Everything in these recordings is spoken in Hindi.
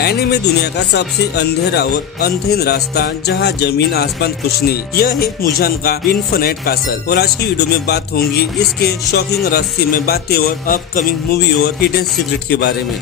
एनीमे दुनिया का सबसे अंधेरा और अंतहीन रास्ता जहां जमीन आसमान कुछ नहीं। यह है मुजान का इन्फिनिट कासल और आज की वीडियो में बात होंगी इसके शॉकिंग रहस्य में बातें और अपकमिंग मूवी और हिडन सीक्रेट के बारे में।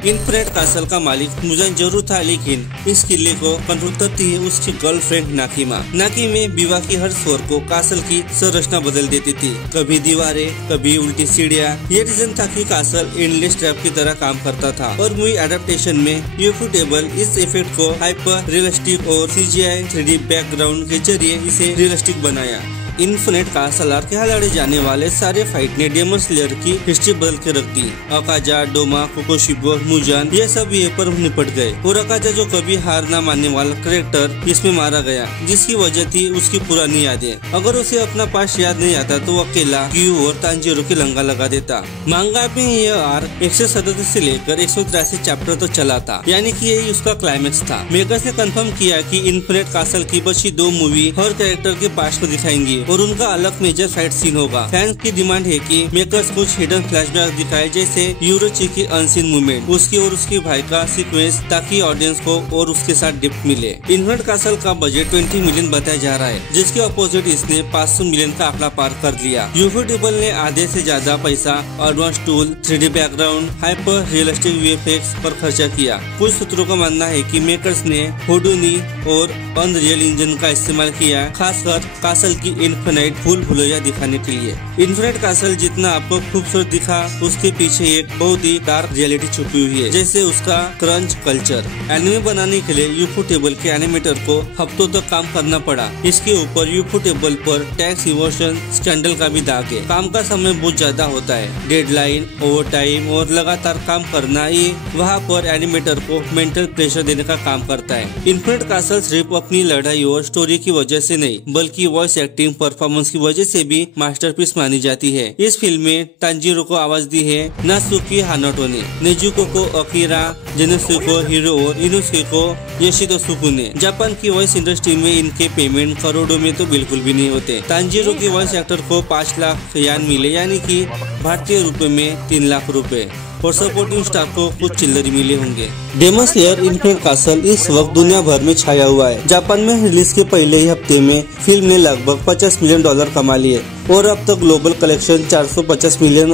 इन्फिनिट कासल का मालिक मुजान जरूर था, लेकिन इस किले को कंट्रोल करती है उसकी गर्लफ्रेंड नाकिमा। नाकिमा विवाह की हर स्वर को कासल की संरचना बदल देती थी, कभी दीवारें, कभी उल्टी सीढ़ियाँ। ये रीजन था कि कासल एंडलेस ट्रैप की तरह काम करता था और मूवी एडेप्टेशन में यूफोटेबल इस इफेक्ट को हाइपर रियलिस्टिक और CGI 3D बैकग्राउंड के जरिए इसे रियलिस्टिक बनाया। इन्फिनिट कासल के यहाँ लड़े जाने वाले सारे फाइट ने डेमन स्लेयर की हिस्ट्री बदल के रख दी। अकाजा, डोमा, कोकोशिबो, मुजान ये सब ये पर निपट गए और अकाजा जो कभी हार न मानने वाला कैरेक्टर इसमें मारा गया, जिसकी वजह थी उसकी पुरानी यादें। अगर उसे अपना पास याद नहीं आता तो अकेला क्यू और तांजीरो की लंगा लगा देता। मांगा में यह आर्क 137 से लेकर 183 चैप्टर तो चला था, यानी कि यही उसका क्लाइमेक्स था। मेकर्स ने कंफर्म किया कि इन्फिनिट कासल की बची 2 मूवी हर कैरेक्टर के पास को दिखाएंगी और उनका अलग मेजर फाइट सीन होगा। फैंस की डिमांड है कि मेकर्स कुछ हिडन फ्लैशबैक दिखाए, जैसे यूरोची की अनसीन मूवमेंट, उसकी और उसके भाई का सीक्वेंस, ताकि ऑडियंस को और उसके साथ डिप्थ मिले। इन्फिनिट कासल का बजट 20 मिलियन बताया जा रहा है, जिसके अपोजिट इसने 500 मिलियन का आंकड़ा पार कर लिया। यूफोटेबल ने आधे से ज्यादा पैसा advance tool, 3D background, hyper realistic VFX पर खर्चा किया। कुछ सूत्रों का मानना है कि मेकर्स ने होडूनी और अनरियल इंजन का इस्तेमाल किया, खासकर कासल की इन्फिनिट फुल भुलैया दिखाने के लिए। इन्फिनिट कासल जितना आपको खूबसूरत दिखा, उसके पीछे एक बहुत ही डार्क रियलिटी छुपी हुई है, जैसे उसका क्रंच कल्चर। एनिमे बनाने के लिए यूफोटेबल के एनिमेटर को हफ्तों तक काम करना पड़ा। इसके ऊपर यूफोटेबल पर टैक्स इवोशन स्कैंडल का भी दाग है। काम का समय बहुत ज्यादा होता है, डेडलाइन, ओवर टाइम और लगातार काम करना, ये वहाँ पर एनिमेटर को मेंटल प्रेशर देने का काम करता है। इन्फिनिट कासल सिर्फ अपनी लड़ाई और स्टोरी की वजह से नहीं, बल्कि वॉइस एक्टिंग, परफॉर्मेंस की वजह से भी मास्टरपीस मानी जाती है। इस फिल्म में तांजीरो को आवाज दी है नासुकी हानाटो ने, नेजुको को अकीरा, जेनेसु को हीरो और इनुसुके को योशितो सुकु ने। जापान की वॉइस इंडस्ट्री में इनके पेमेंट करोड़ों में तो बिल्कुल भी नहीं होते। तांजीरो के वॉइस एक्टर को 5 लाख यान मिले, यानी कि भारतीय रुपए में 3 लाख रुपए, और सपोर्टिंग स्टाफ को कुछ चिल्लर मिले होंगे। डेमन स्लेयर इन्फिनिट कासल इस वक्त दुनिया भर में छाया हुआ है। जापान में रिलीज के पहले ही हफ्ते में फिल्म ने लगभग $50 मिलियन कमा लिए और अब तक ग्लोबल कलेक्शन $450 मिलियन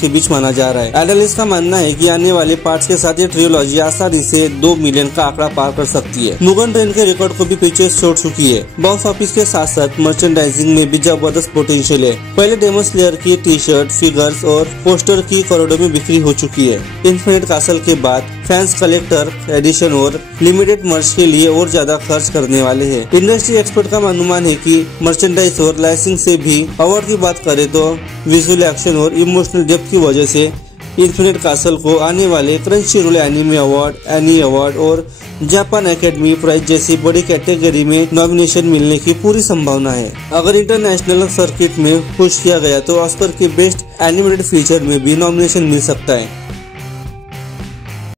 के बीच माना जा रहा है। एनालिस्ट का मानना है कि आने वाले पार्ट्स के साथ ये ट्रियोलॉजी आसानी से 2 मिलियन का आंकड़ा पार कर सकती है। मुगन ट्रेन के रिकॉर्ड को भी पीछे छोड़ चुकी है। बॉक्स ऑफिस के साथ साथ मर्चेंडाइजिंग में भी जबरदस्त पोटेंशियल है। पहले डेमन स्लेयर की टी-शर्ट, फिगर्स और पोस्टर की करोड़ों में बिक्री हो चुकी है। इन्फिनिट कासल के बाद फैंस कलेक्टर एडिशन और लिमिटेड मर्च के लिए और ज्यादा खर्च करने वाले हैं। इंडस्ट्री एक्सपर्ट का अनुमान है कि मर्चेंडाइज और लाइसेंसिंग से भी। अवार्ड की बात करें तो विजुअल एक्शन और इमोशनल डेप्थ की वजह से इन्फिनिट कासल को आने वाले Crunchyroll anime award, any award और जापान एकेडमी प्राइज जैसी बड़ी कैटेगरी में नॉमिनेशन मिलने की पूरी संभावना है। अगर इंटरनेशनल सर्किट में पुश किया गया तो ऑस्कर के बेस्ट एनिमेटेड फीचर में भी नॉमिनेशन मिल सकता है।